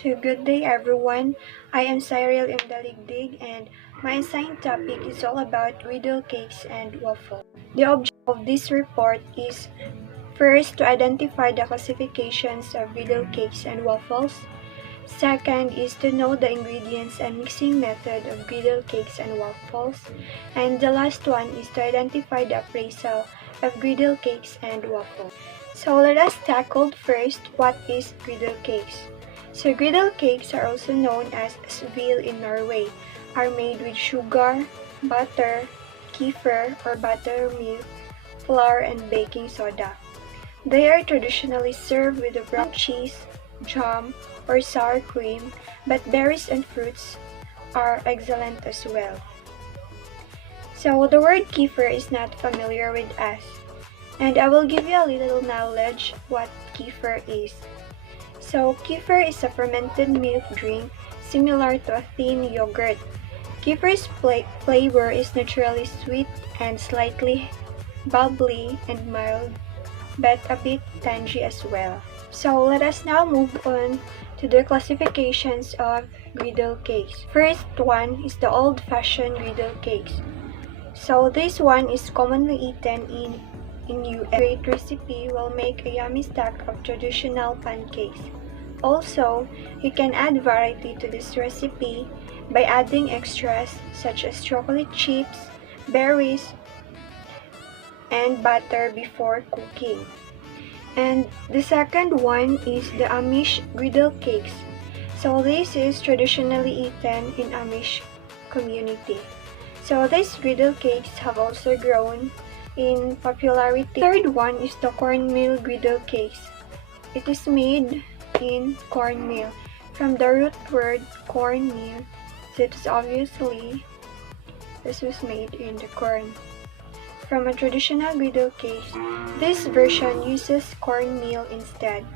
So good day everyone, I am Cyril Imdaligdig and my assigned topic is all about griddle cakes and waffles. The object of this report is first to identify the classifications of griddle cakes and waffles. Second is to know the ingredients and mixing method of griddle cakes and waffles. And the last one is to identify the appraisal of griddle cakes and waffles. So let us tackle first what is griddle cakes. So griddle cakes are also known as svil in Norway, are made with sugar, butter, kefir or buttermilk, flour and baking soda. They are traditionally served with a brown cheese, jam, or sour cream, but berries and fruits are excellent as well. So the word kefir is not familiar with us, and I will give you a little knowledge what kefir is. So kefir is a fermented milk drink similar to a thin yogurt. Kefir's flavor is naturally sweet and slightly bubbly and mild, but a bit tangy as well. So let us now move on to the classifications of griddle cakes. First one is the old-fashioned griddle cakes. So this one is commonly eaten in US. Great recipe will make a yummy stack of traditional pancakes. Also, you can add variety to this recipe by adding extras such as chocolate chips, berries, and butter before cooking. And the second one is the Amish griddle cakes. So this is traditionally eaten in Amish community. So these griddle cakes have also grown in popularity. Third one is the cornmeal griddle cakes. It is made in cornmeal from the root word cornmeal. So it is obviously this was made in the corn. From a traditional griddle cake, this version uses cornmeal instead.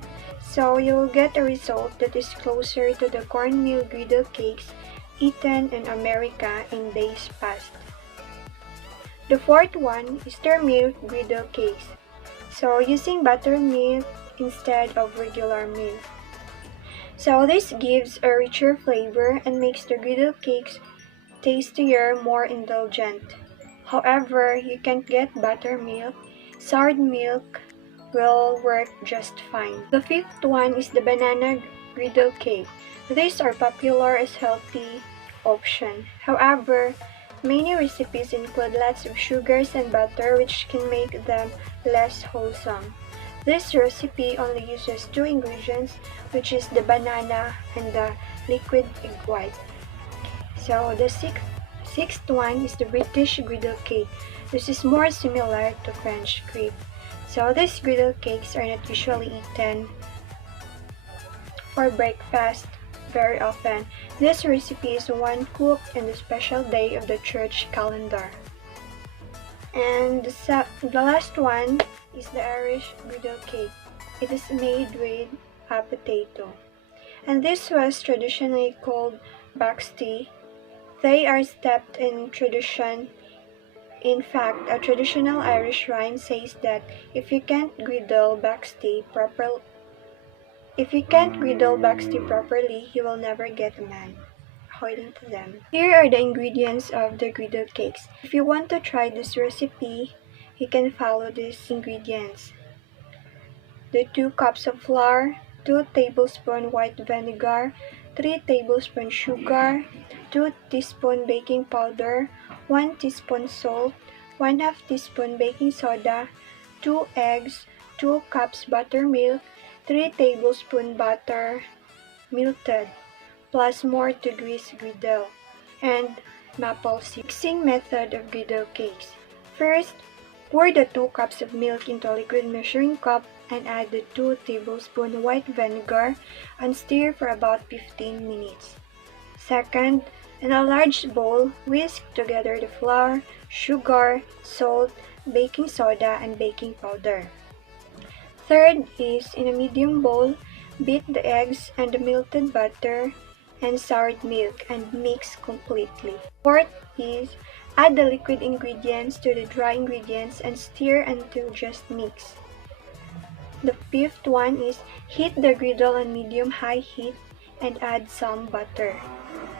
So you will get a result that is closer to the cornmeal griddle cakes eaten in America in days past. The fourth one is buttermilk griddle cakes. So using buttermilk instead of regular milk. So this gives a richer flavor and makes the griddle cakes tastier, more indulgent. However, you can't get buttermilk. Soured milk will work just fine. The fifth one is the banana griddle cake. These are popular as healthy option. However, many recipes include lots of sugars and butter which can make them less wholesome. This recipe only uses two ingredients, which is the banana and the liquid egg white. So the sixth one is the British griddle cake. This is more similar to French crepe. So these griddle cakes are not usually eaten for breakfast very often. This recipe is one cooked on the special day of the church calendar. And the last one is the Irish griddle cake. It is made with a potato. And this was traditionally called baxty. They are steeped in tradition. In fact, a traditional Irish rhyme says that if you can't griddle baxty properly, you will never get a man, according to them. Here are the ingredients of the griddle cakes. If you want to try this recipe, you can follow these ingredients. The 2 cups of flour, 2 tablespoons white vinegar, 3 tablespoons sugar, 2 teaspoons baking powder, 1 teaspoon salt, 1/2 teaspoon baking soda, 2 eggs, 2 cups buttermilk, 3 tablespoons butter melted, plus more to grease griddle, and maple syrup. Mixing method of griddle cakes. First, pour the 2 cups of milk into a liquid measuring cup and add the 2 tablespoons white vinegar and stir for about 15 minutes. Second, in a large bowl, whisk together the flour, sugar, salt, baking soda, and baking powder. Third is, in a medium bowl, beat the eggs and the melted butter and soured milk and mix completely. Fourth is, add the liquid ingredients to the dry ingredients and stir until just mix. The fifth one is, heat the griddle on medium-high heat and add some butter.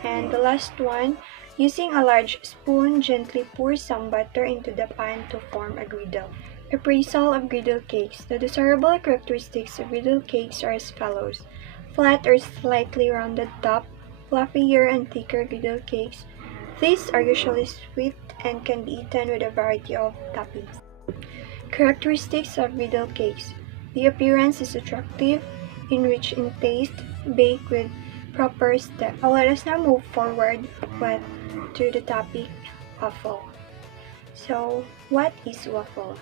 And the last one, using a large spoon, gently pour some butter into the pan to form a griddle. Appraisal of griddle cakes. The desirable characteristics of griddle cakes are as follows: flat or slightly rounded top, fluffier and thicker griddle cakes. These are usually sweet and can be eaten with a variety of toppings. Characteristics of griddle cakes. The appearance is attractive, enriched in taste, baked with proper step. Let us now move forward to the topic waffle. So, what is waffle?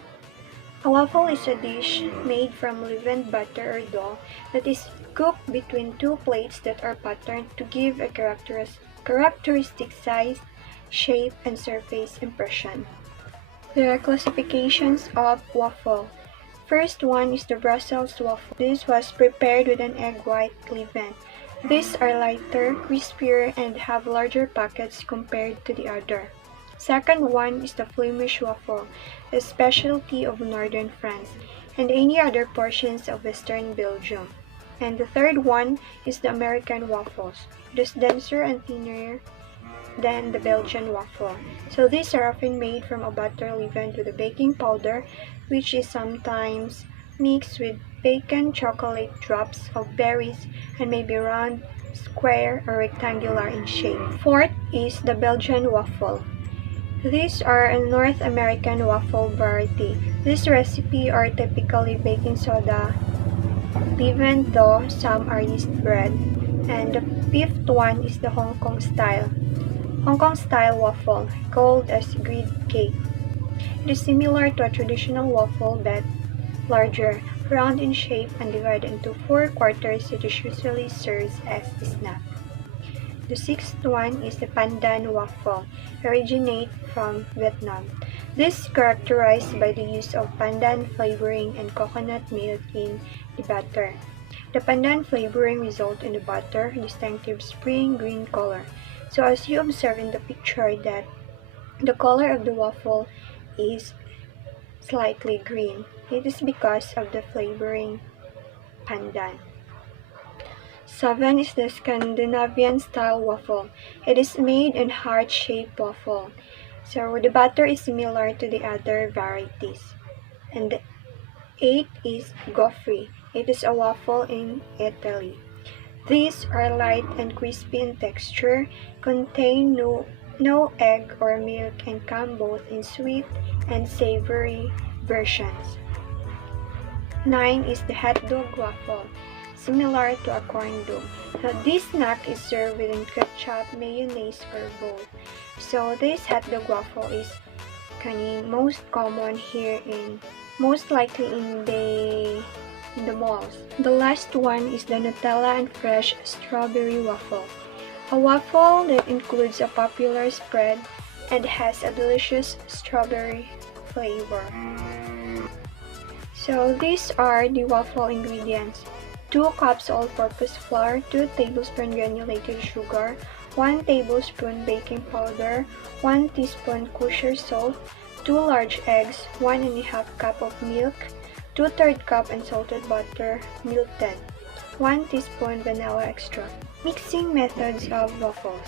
A waffle is a dish made from leavened butter or dough that is cooked between two plates that are patterned to give a characteristic size, shape, and surface impression. There are classifications of waffle. First one is the Brussels waffle. This was prepared with an egg white leaven. These are lighter, crispier, and have larger pockets compared to the other. Second one is the Flemish waffle, a specialty of northern France, and any other portions of western Belgium. And the third one is the American waffles. It is denser and thinner than the Belgian waffle. So these are often made from a butter leavened with a baking powder, which is sometimes mixed with bacon chocolate drops of berries and may be round, square, or rectangular in shape. Fourth is the Belgian waffle. These are a North American waffle variety. This recipe are typically baking soda, leavened dough, some are yeast bread. And the fifth one is the Hong Kong style waffle, called as grid cake. It is similar to a traditional waffle but larger, round in shape, and divided into 4 quarters. It is usually served as a snack. The sixth one is the pandan waffle, originate from Vietnam. This is characterized by the use of pandan flavoring and coconut milk in the batter. The pandan flavoring results in the butter distinctive spring green color. So as you observe in the picture that the color of the waffle is slightly green. It is because of the flavoring pandan. 7 is the Scandinavian style waffle. It is made in heart-shaped waffle. So the batter is similar to the other varieties. And 8 is Gaufre. It is a waffle in Italy. These are light and crispy in texture, contain no egg or milk, and come both in sweet and savory versions. 9 is the hot dog waffle, similar to a corn dog. Now, this snack is served with ketchup, mayonnaise, or both. So this hot dog waffle is most common here most likely in the malls. The last one is the Nutella and fresh strawberry waffle. A waffle that includes a popular spread and has a delicious strawberry flavor. So these are the waffle ingredients: 2 cups all-purpose flour, 2 tablespoons granulated sugar, 1 tablespoon baking powder, 1 teaspoon kosher salt, 2 large eggs, 1½ cup of milk, 2/3 cup unsalted butter, melted, 1 teaspoon vanilla extract. Mixing methods of waffles.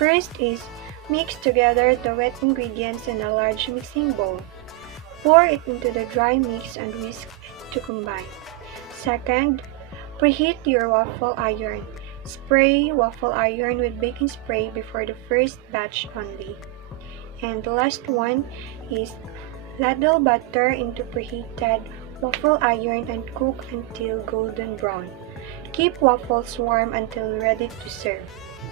First is mix together the wet ingredients in a large mixing bowl. Pour it into the dry mix and whisk to combine. Second, preheat your waffle iron. Spray waffle iron with baking spray before the first batch only. And the last one is ladle butter into preheated waffle iron and cook until golden brown. Keep waffles warm until ready to serve.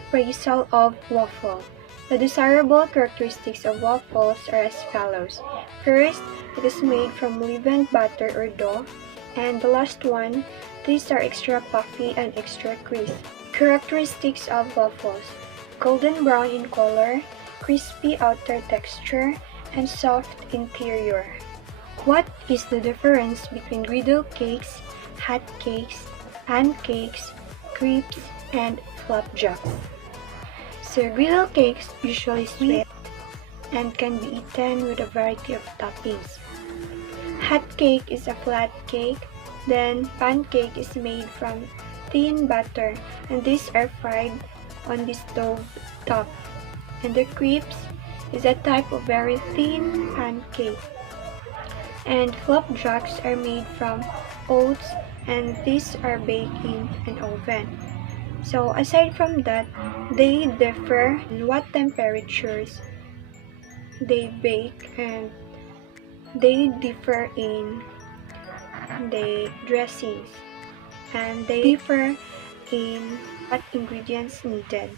Appraisal of waffle. The desirable characteristics of waffles are as follows. First, it is made from leavened butter or dough. And the last one, these are extra puffy and extra crisp. Characteristics of waffles: golden brown in color, crispy outer texture, and soft interior. What is the difference between griddle cakes, hot cakes, pancakes, crepes, and flapjacks? So griddle cakes usually sweet and can be eaten with a variety of toppings. Hot cake is a flat cake, then pancake is made from thin batter, and these are fried on the stove top. And the crepes is a type of very thin pancake. And flapjacks are made from oats, and these are baked in an oven. So aside from that, they differ in what temperatures they bake, and they differ in the dressings, and they differ in what ingredients needed.